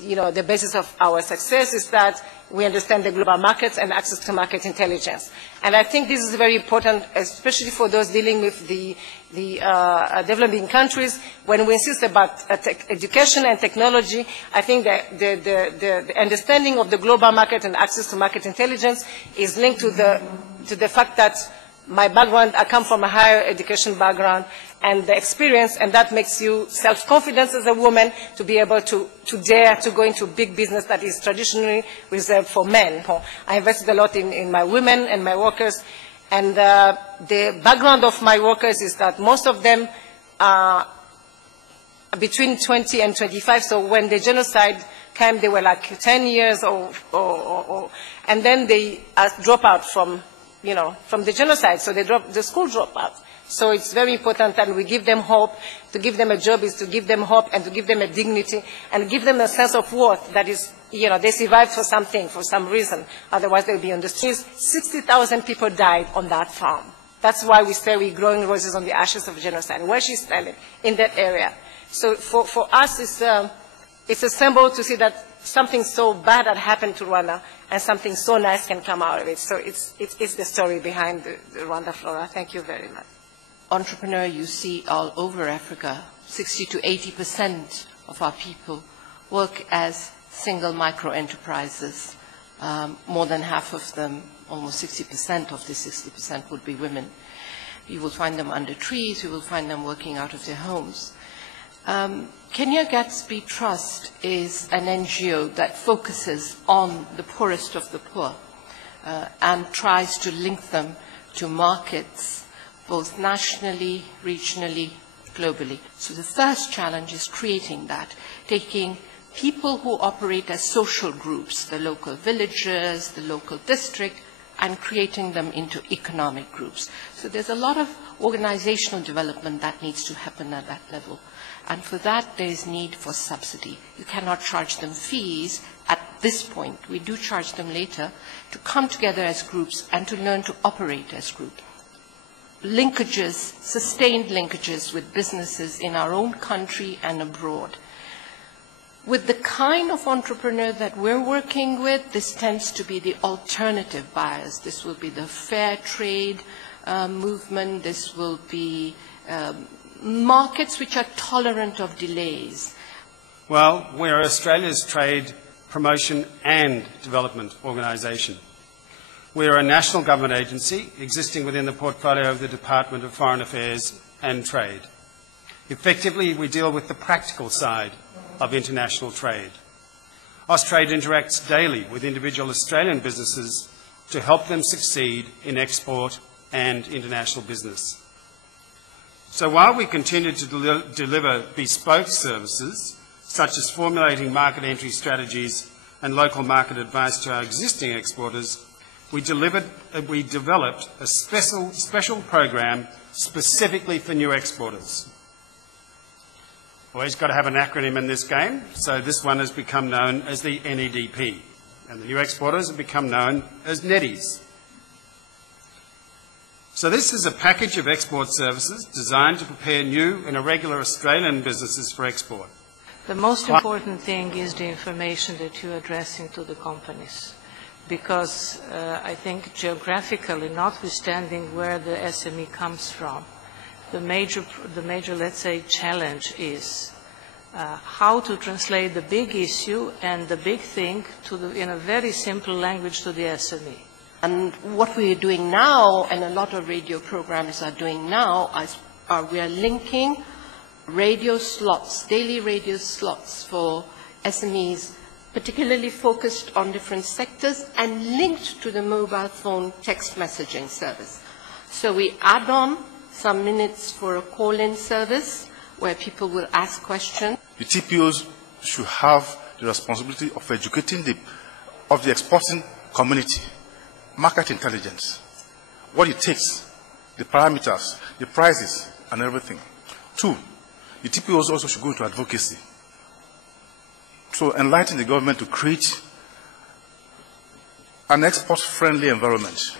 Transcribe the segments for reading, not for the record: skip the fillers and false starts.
the basis of our success is that we understand the global markets and access to market intelligence. And I think this is very important, especially for those dealing with the developing countries. When we insist about education and technology, I think that the understanding of the global market and access to market intelligence is linked to the fact that my background, I come from a higher education background, and the experience, and that makes you self-confident as a woman to be able to dare to go into big business that is traditionally reserved for men. I invested a lot in my women and my workers, and the background of my workers is that most of them are between 20 and 25, so when the genocide came, they were like 10 years and then they drop out from the genocide, so the school drop out. So it's very important that we give them hope. To give them a job is to give them hope and to give them a dignity and give them a sense of worth that is, they survived for something, for some reason. Otherwise they'll be on the streets. 60,000 people died on that farm. That's why we say we're growing roses on the ashes of genocide, where she's standing, in that area. So for us, it's a symbol to see that something so bad had happened to Rwanda and something so nice can come out of it. So it's the story behind the Rwanda Flora. Thank you very much. Entrepreneur you see all over Africa. 60 to 80% of our people work as single micro-enterprises. More than half of them, almost 60% of the 60% would be women. You will find them under trees. You will find them working out of their homes. Kenya Gatsby Trust is an NGO that focuses on the poorest of the poor and tries to link them to markets both nationally, regionally, globally. So the first challenge is creating that, taking people who operate as social groups, the local villages, the local district, and creating them into economic groups. So there's a lot of organizational development that needs to happen at that level. And for that, there is need for subsidy. You cannot charge them fees at this point. We do charge them later to come together as groups and to learn to operate as groups. Linkages, sustained linkages with businesses in our own country and abroad. With the kind of entrepreneur that we're working with, this tends to be the alternative buyers. This will be the fair trade movement. This will be markets which are tolerant of delays. Well, we're Australia's trade promotion and development organisation. We are a national government agency existing within the portfolio of the Department of Foreign Affairs and Trade. Effectively, we deal with the practical side of international trade. Austrade interacts daily with individual Australian businesses to help them succeed in export and international business. So while we continue to deliver bespoke services, such as formulating market entry strategies and local market advice to our existing exporters, we developed a special program specifically for new exporters. Always got to have an acronym in this game, so this one has become known as the NEDP, and the new exporters have become known as NEDIs. So this is a package of export services designed to prepare new and irregular Australian businesses for export. The most important thing is the information that you're addressing to the companies. Because I think geographically, notwithstanding where the SME comes from, the major, let's say, challenge is how to translate the big issue and the big thing in a very simple language to the SME. And what we are doing now, and a lot of radio programs are doing now, we are linking radio slots, daily radio slots for SMEs, particularly focused on different sectors and linked to the mobile phone text messaging service. So we add on some minutes for a call-in service where people will ask questions. The TPOs should have the responsibility of educating the exporting community, market intelligence, what it takes, the parameters, the prices, and everything. 2, the TPOs also should go into advocacy. So enlighten the government to create an export-friendly environment.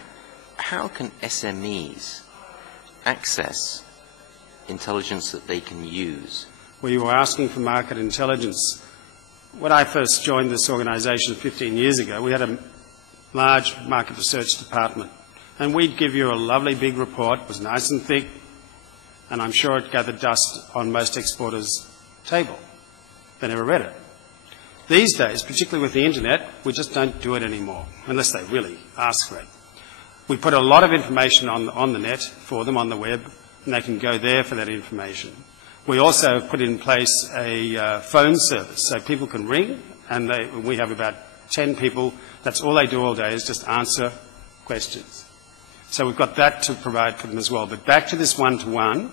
How can SMEs access intelligence that they can use? Well, you were asking for market intelligence. When I first joined this organisation 15 years ago, we had a large market research department, and we'd give you a lovely big report. It was nice and thick, and I'm sure it gathered dust on most exporters' table. They never read it. These days, particularly with the internet, we just don't do it anymore, unless they really ask for it. We put a lot of information on the net for them, on the web, and they can go there for that information. We also put in place a phone service, so people can ring, and we have about 10 people. That's all they do all day, is just answer questions. So we've got that to provide for them as well. But back to this one-to-one,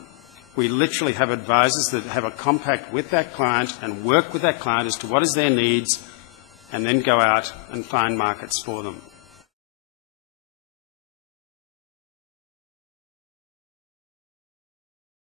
we literally have advisors that have a compact with that client and work with that client as to what is their needs, and then go out and find markets for them.